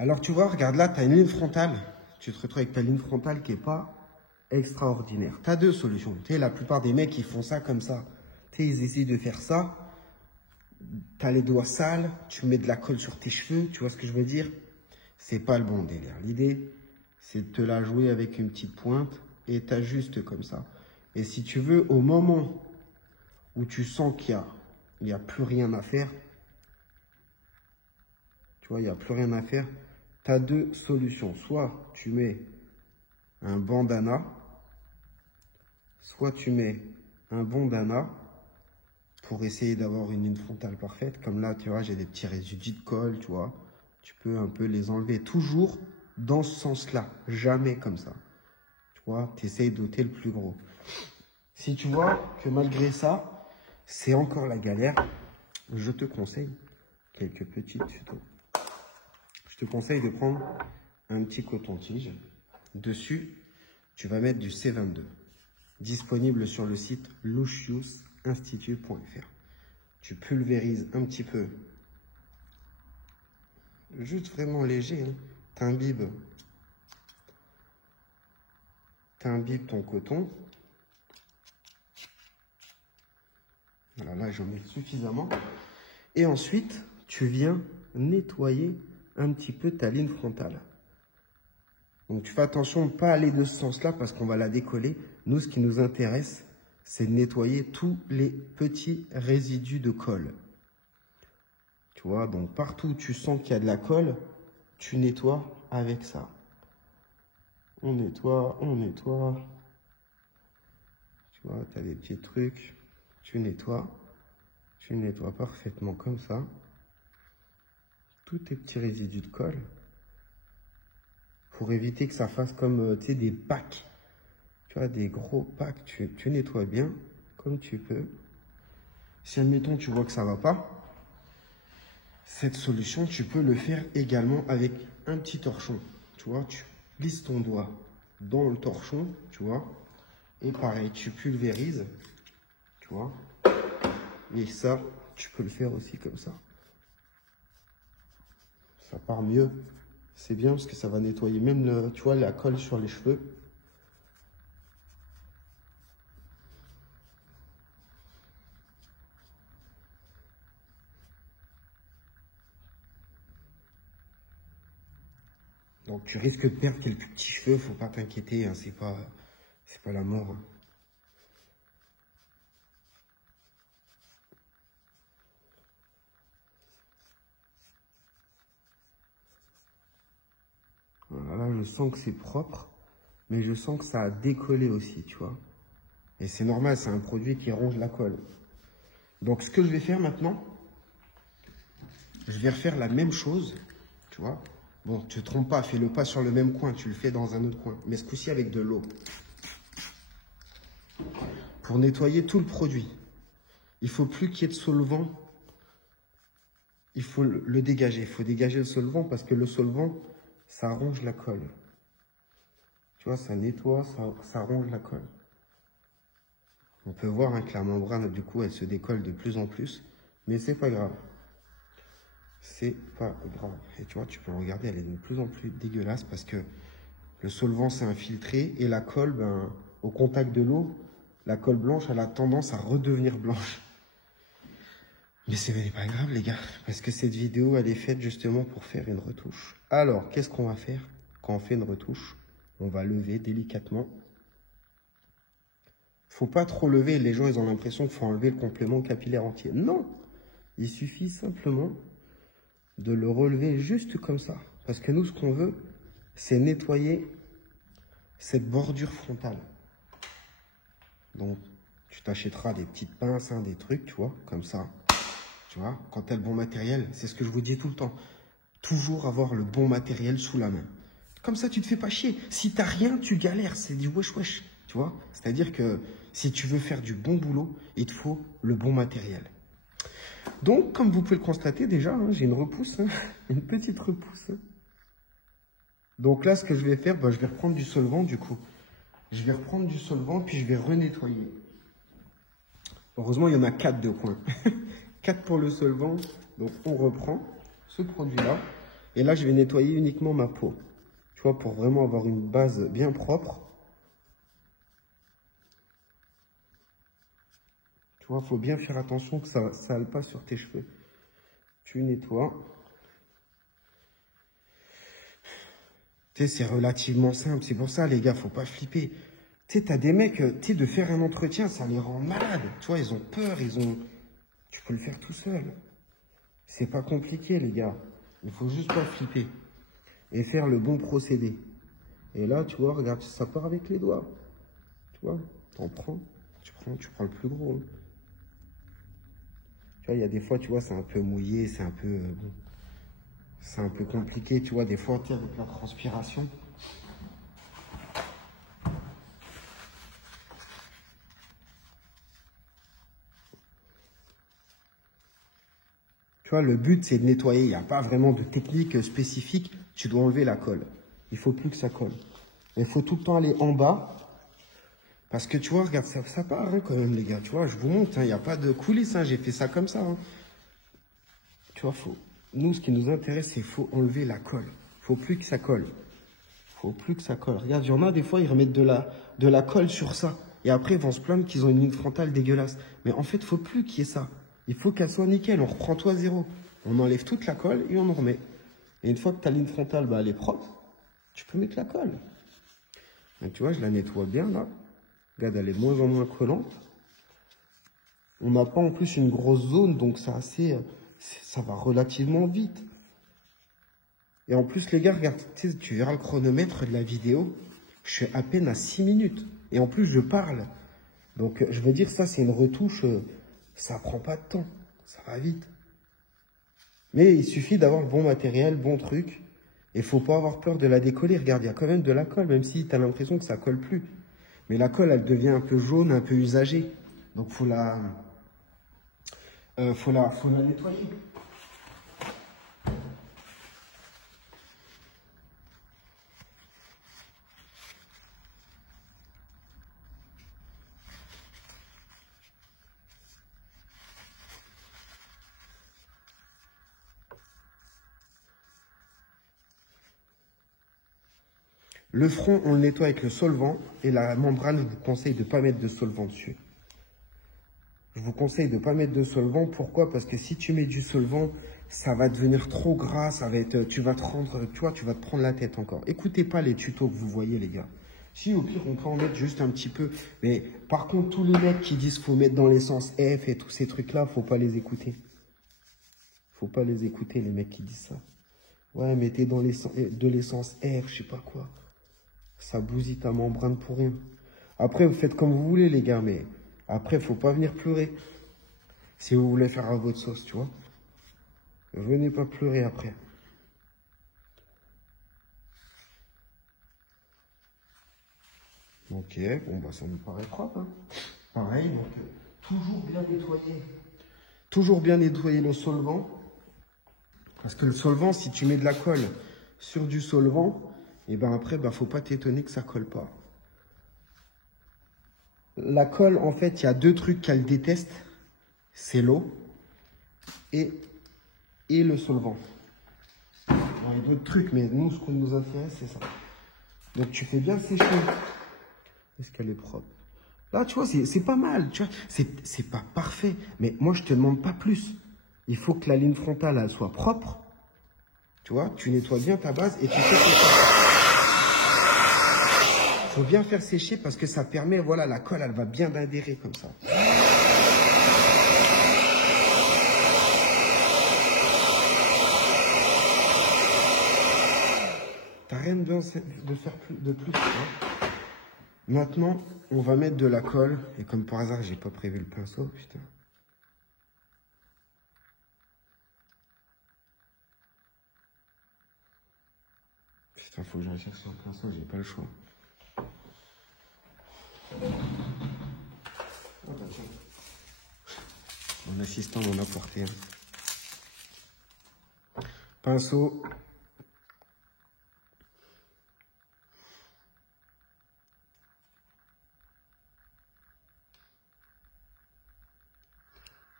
Alors, tu vois, regarde là, tu as une ligne frontale. Tu te retrouves avec ta ligne frontale qui n'est pas extraordinaire. Tu as deux solutions. Tu sais, la plupart des mecs, ils font ça comme ça. Tu sais, ils essayent de faire ça. Tu as les doigts sales, tu mets de la colle sur tes cheveux. Tu vois ce que je veux dire? C'est pas le bon délire. L'idée, c'est de te la jouer avec une petite pointe et t'ajustes comme ça. Et si tu veux, au moment où tu sens qu'il n'y a plus rien à faire, tu vois, il n'y a plus rien à faire, tu as deux solutions. Soit tu mets un bandana, soit tu mets un bandana pour essayer d'avoir une ligne frontale parfaite. Comme là, tu vois, j'ai des petits résidus de colle, tu vois. Tu peux un peu les enlever. Toujours dans ce sens-là, jamais comme ça. Tu vois, tu essayes d'ôter le plus gros. Si tu vois que malgré ça, c'est encore la galère, je te conseille quelques petites tutos. Je te conseille de prendre un petit coton-tige. Dessus, tu vas mettre du C22. Disponible sur le site luciusinstitute.fr. Tu pulvérises un petit peu. Juste vraiment léger. Hein. T'imbibes ton coton. Voilà, là j'en mets suffisamment. Et ensuite, tu viens nettoyer un petit peu ta ligne frontale. Donc tu fais attention de ne pas aller de ce sens-là parce qu'on va la décoller. Nous, ce qui nous intéresse, c'est de nettoyer tous les petits résidus de colle. Tu vois, donc partout où tu sens qu'il y a de la colle, tu nettoies avec ça. On nettoie, on nettoie. Tu vois, tu as des petits trucs. Tu nettoies parfaitement comme ça. Tous tes petits résidus de colle. Pour éviter que ça fasse comme, tu sais, des packs. Tu vois, des gros packs. Tu nettoies bien, comme tu peux. Si, admettons, tu vois que ça ne va pas, cette solution, tu peux le faire également avec un petit torchon. Tu vois, tu glisses ton doigt dans le torchon, tu vois. Et pareil, tu pulvérises, tu vois. Et ça, tu peux le faire aussi comme ça. Ça part mieux. C'est bien parce que ça va nettoyer même, tu vois, la colle sur les cheveux. Donc tu risques de perdre quelques petits cheveux, faut pas t'inquiéter, hein, c'est pas la mort. Hein. Voilà, là je sens que c'est propre, mais je sens que ça a décollé aussi, tu vois. Et c'est normal, c'est un produit qui ronge la colle. Donc ce que je vais faire maintenant, je vais refaire la même chose, tu vois. Bon, tu ne te trompes pas, fais-le pas sur le même coin, tu le fais dans un autre coin. Mais ce coup-ci avec de l'eau. Pour nettoyer tout le produit. Il ne faut plus qu'il y ait de solvant. Il faut le dégager. Il faut dégager le solvant parce que le solvant, ça ronge la colle. Tu vois, ça nettoie, ça ronge la colle. On peut voir hein, que la membrane, du coup, elle se décolle de plus en plus. Mais c'est pas grave. C'est pas grave. Et tu vois, tu peux regarder, elle est de plus en plus dégueulasse parce que le solvant s'est infiltré et la colle, ben, au contact de l'eau, la colle blanche, elle a tendance à redevenir blanche. Mais c'est pas grave, les gars, parce que cette vidéo, elle est faite justement pour faire une retouche. Alors, qu'est-ce qu'on va faire quand on fait une retouche? On va lever délicatement. Faut pas trop lever. Les gens, ils ont l'impression qu'il faut enlever le complément capillaire entier. Non, il suffit simplement de le relever juste comme ça. Parce que nous, ce qu'on veut, c'est nettoyer cette bordure frontale. Donc, tu t'achèteras des petites pinces, hein, des trucs, tu vois, comme ça. Tu vois, quand tu as le bon matériel, c'est ce que je vous dis tout le temps. Toujours avoir le bon matériel sous la main. Comme ça, tu te fais pas chier. Si tu n'as rien, tu galères. C'est du wesh wesh. Tu vois, c'est-à-dire que si tu veux faire du bon boulot, il te faut le bon matériel. Donc, comme vous pouvez le constater déjà, hein, j'ai une repousse, hein, une petite repousse. Hein. Donc là, ce que je vais faire, bah, je vais reprendre du solvant du coup. Je vais reprendre du solvant, puis je vais renettoyer. Heureusement, il y en a 4 de coin. 4 pour le solvant. Donc, on reprend ce produit-là. Et là, je vais nettoyer uniquement ma peau. Tu vois, pour vraiment avoir une base bien propre. Tu vois, il faut bien faire attention que ça n'aille pas sur tes cheveux. Tu nettoies. Tu sais, c'est relativement simple. C'est pour ça, les gars, faut pas flipper. Tu sais, t'as des mecs, tu sais, de faire un entretien, ça les rend malades. Tu vois, ils ont peur, Tu peux le faire tout seul. C'est pas compliqué, les gars. Il faut juste pas flipper. Et faire le bon procédé. Et là, tu vois, regarde, ça part avec les doigts. Tu vois, t'en prends. Tu prends le plus gros. Hein. Tu vois, il y a des fois, tu vois, c'est un peu mouillé, c'est un peu... bon, c'est un peu compliqué, tu vois, des fois, tu sais, avec la transpiration. Tu vois, le but, c'est de nettoyer. Il n'y a pas vraiment de technique spécifique. Tu dois enlever la colle. Il faut plus que ça colle. Il faut tout le temps aller en bas. Parce que, tu vois, regarde, ça part hein, quand même, les gars. Tu vois, je vous montre, il n'y a pas de coulisses. Hein, j'ai fait ça comme ça. Hein. Tu vois, nous, ce qui nous intéresse, c'est qu'il faut enlever la colle. Il faut plus que ça colle. Il faut plus que ça colle. Regarde, il y en a des fois, ils remettent de la colle sur ça. Et après, ils vont se plaindre qu'ils ont une ligne frontale dégueulasse. Mais en fait, il ne faut plus qu'il y ait ça. Il faut qu'elle soit nickel. On reprend tout à zéro. On enlève toute la colle et on en remet. Et une fois que ta ligne frontale, bah, elle est propre, tu peux mettre la colle. Donc, tu vois, je la nettoie bien là. Regarde, elle est de moins en moins collante. On n'a pas en plus une grosse zone, donc ça va relativement vite. Et en plus, les gars, regarde, tu verras le chronomètre de la vidéo. Je suis à peine à 6 minutes. Et en plus, je parle. Donc, je veux dire, ça, c'est une retouche. Ça prend pas de temps. Ça va vite. Mais il suffit d'avoir le bon matériel, bon truc. Et il faut pas avoir peur de la décoller. Regarde, il y a quand même de la colle, même si tu as l'impression que ça colle plus. Mais la colle, elle devient un peu jaune, un peu usagée. Donc, faut la nettoyer. Le front, on le nettoie avec le solvant. Et la membrane, je vous conseille de ne pas mettre de solvant dessus. Je vous conseille de ne pas mettre de solvant. Pourquoi? Parce que si tu mets du solvant, ça va devenir trop gras. Ça va être, tu vas te prendre la tête encore. Écoutez pas les tutos que vous voyez, les gars. Si, au pire, on peut en mettre juste un petit peu. Mais par contre, tous les mecs qui disent qu'il faut mettre dans l'essence F et tous ces trucs-là, faut pas les écouter. Faut pas les écouter, les mecs qui disent ça. Ouais, mettez de l'essence F, je sais pas quoi. Ça bousille ta membrane pour rien. Après, vous faites comme vous voulez, les gars, mais après, faut pas venir pleurer. Si vous voulez faire à votre sauce, tu vois. Venez pas pleurer après. Ok, bon, bah, ça me paraît propre. Hein. Pareil, donc, toujours bien nettoyer. Toujours bien nettoyer le solvant. Parce que le solvant, si tu mets de la colle sur du solvant, et ben après, bah, faut pas t'étonner que ça colle pas. La colle, en fait, il y a deux trucs qu'elle déteste. C'est l'eau et le solvant. Il y a d'autres trucs, mais nous, ce qui nous intéresse, c'est ça. Donc, tu fais bien sécher. Est-ce qu'elle est propre? Là, tu vois, c'est pas mal. Tu vois, c'est pas parfait. Mais moi, je te demande pas plus. Il faut que la ligne frontale, elle soit propre. Tu vois, tu nettoies bien ta base et tu fais sécher. Il faut bien faire sécher parce que ça permet, voilà, la colle, elle va bien adhérer comme ça. T'as rien de faire de plus, tu vois. Maintenant, on va mettre de la colle. Et comme par hasard, j'ai pas prévu le pinceau, putain. Putain, faut que je recherche sur le pinceau, j'ai pas le choix. Oh, bah, tiens. Mon assistant m'en a porté un. Pinceau.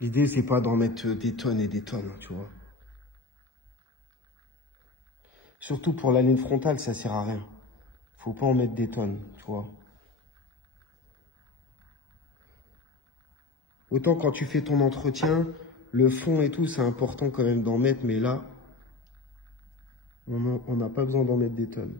L'idée, c'est pas d'en mettre des tonnes et des tonnes, tu vois. Surtout pour la ligne frontale, ça sert à rien. Faut pas en mettre des tonnes, tu vois. Autant quand tu fais ton entretien, le fond et tout, c'est important quand même d'en mettre, mais là, on n'a pas besoin d'en mettre des tonnes.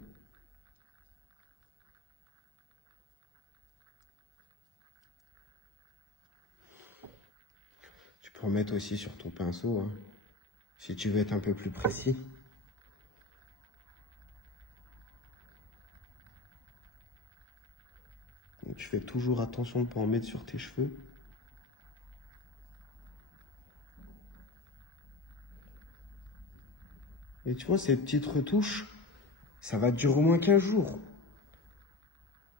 Tu peux en mettre aussi sur ton pinceau, hein, si tu veux être un peu plus précis. Donc, tu fais toujours attention de ne pas en mettre sur tes cheveux. Et tu vois, ces petites retouches, ça va durer au moins 15 jours.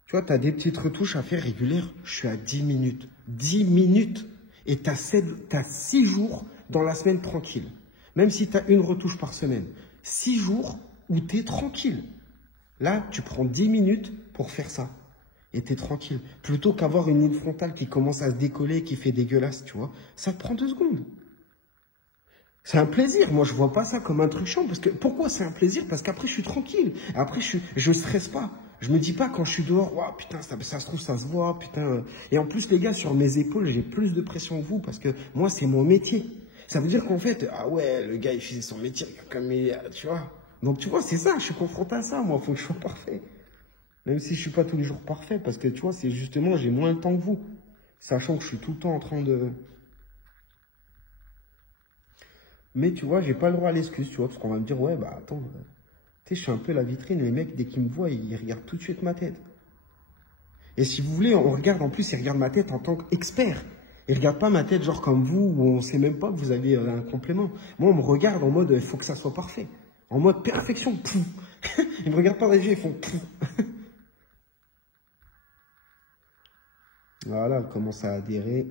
Tu vois, tu as des petites retouches à faire régulières. Je suis à 10 minutes. 10 minutes. Et tu as 6 jours dans la semaine tranquille. Même si tu as une retouche par semaine. 6 jours où tu es tranquille. Là, tu prends 10 minutes pour faire ça. Et tu es tranquille. Plutôt qu'avoir une ligne frontale qui commence à se décoller, qui fait dégueulasse, tu vois. Ça te prend 2 secondes. C'est un plaisir. Moi, je vois pas ça comme un truc chiant. Parce que, pourquoi c'est un plaisir? Parce qu'après, je suis tranquille. Après, je stresse pas. Je me dis pas quand je suis dehors, waouh, putain, ça se trouve, ça se voit, putain. Et en plus, les gars, sur mes épaules, j'ai plus de pression que vous parce que moi, c'est mon métier. Ça veut dire qu'en fait, ah ouais, le gars, il faisait son métier, comme, tu vois. Donc, tu vois, c'est ça, je suis confronté à ça, moi, faut que je sois parfait. Même si je suis pas tous les jours parfait, parce que, tu vois, c'est justement, j'ai moins de temps que vous. Sachant que je suis tout le temps en train de... Mais tu vois, j'ai pas le droit à l'excuse, tu vois, parce qu'on va me dire, ouais, bah attends, tu sais, je suis un peu la vitrine, les mecs, dès qu'ils me voient, ils regardent tout de suite ma tête. Et si vous voulez, on regarde, en plus, ils regardent ma tête en tant qu'expert. Ils regardent pas ma tête, genre comme vous, où on sait même pas que vous avez un complément. Moi, on me regarde en mode, il faut que ça soit parfait. En mode perfection, pouf. Ils me regardent pas dans les yeux, ils font pouf. Voilà, elle commence à adhérer.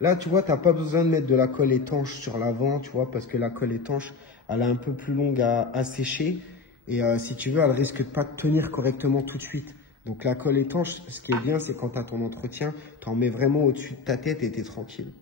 Là, tu vois, tu n'as pas besoin de mettre de la colle étanche sur l'avant, tu vois, parce que la colle étanche, elle est un peu plus longue à sécher. Et si tu veux, elle risque de pas de tenir correctement tout de suite. Donc la colle étanche, ce qui est bien, c'est quand tu as ton entretien, tu en mets vraiment au-dessus de ta tête et tu es tranquille.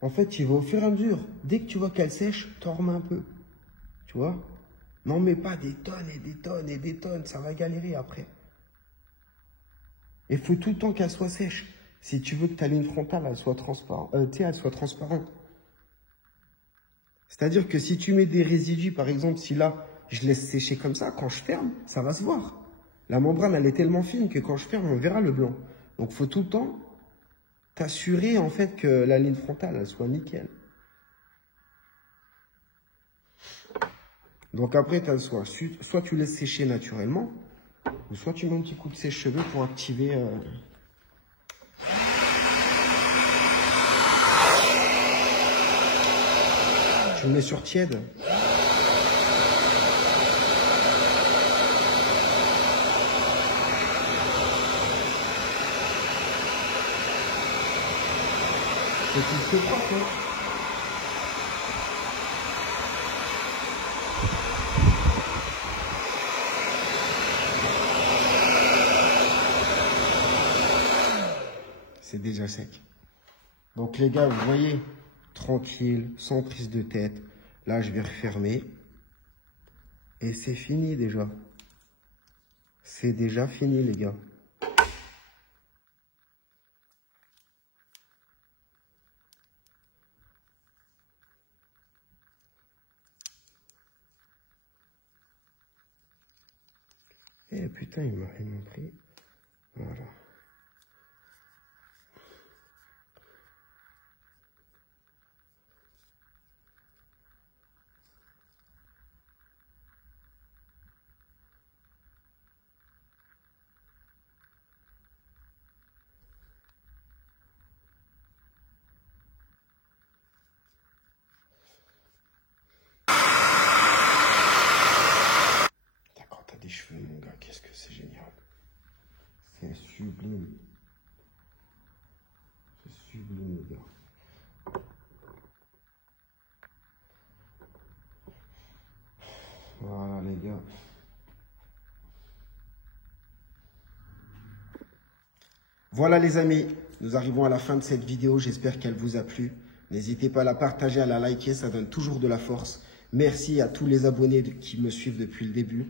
En fait, tu vas au fur et à mesure. Dès que tu vois qu'elle sèche, t'en remets un peu. Tu vois? N'en mets pas des tonnes et des tonnes et des tonnes, ça va galérer après. Il faut tout le temps qu'elle soit sèche. Si tu veux que ta ligne frontale, elle soit transparente, elle soit transparente. C'est-à-dire que si tu mets des résidus, par exemple, si là, je laisse sécher comme ça, quand je ferme, ça va se voir. La membrane, elle est tellement fine que quand je ferme, on verra le blanc. Donc, il faut tout le temps t'assurer, en fait, que la ligne frontale, elle soit nickel. Donc, après, tu as soit tu laisses sécher naturellement, ou soit tu mets un petit coup de sèche-cheveux pour activer... Tu le mets sur tiède. Et tu le fais propre, hein. C'est déjà sec. Donc les gars, vous voyez, tranquille, sans prise de tête. Là, je vais refermer. Et c'est fini déjà. C'est déjà fini, les gars. Eh putain, ils m'ont pris. Voilà. D'accord, t'as des cheveux, mon gars. Qu'est-ce que c'est génial. C'est sublime. Sublime, les gars. Voilà, les gars. Voilà, les amis. Nous arrivons à la fin de cette vidéo. J'espère qu'elle vous a plu. N'hésitez pas à la partager, à la liker. Ça donne toujours de la force. Merci à tous les abonnés qui me suivent depuis le début.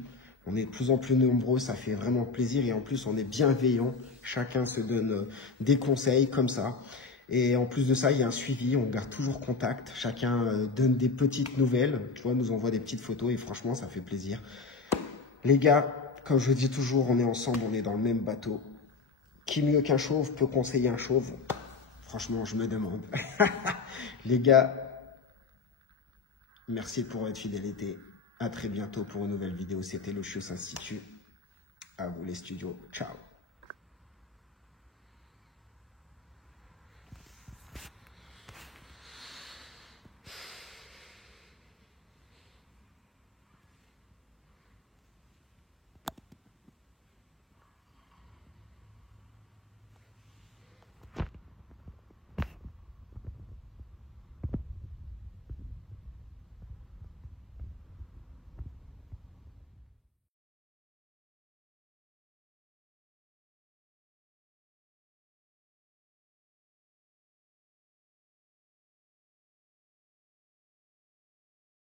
On est de plus en plus nombreux. Ça fait vraiment plaisir. Et en plus, on est bienveillants. Chacun se donne des conseils comme ça. Et en plus de ça, il y a un suivi, on garde toujours contact. Chacun donne des petites nouvelles, tu vois, nous envoie des petites photos et franchement, ça fait plaisir. Les gars, comme je dis toujours, on est ensemble, on est dans le même bateau. Qui mieux qu'un chauve peut conseiller un chauve? Franchement, je me demande. Les gars, merci pour votre fidélité. À très bientôt pour une nouvelle vidéo. C'était le Chios Institute. À vous les studios. Ciao.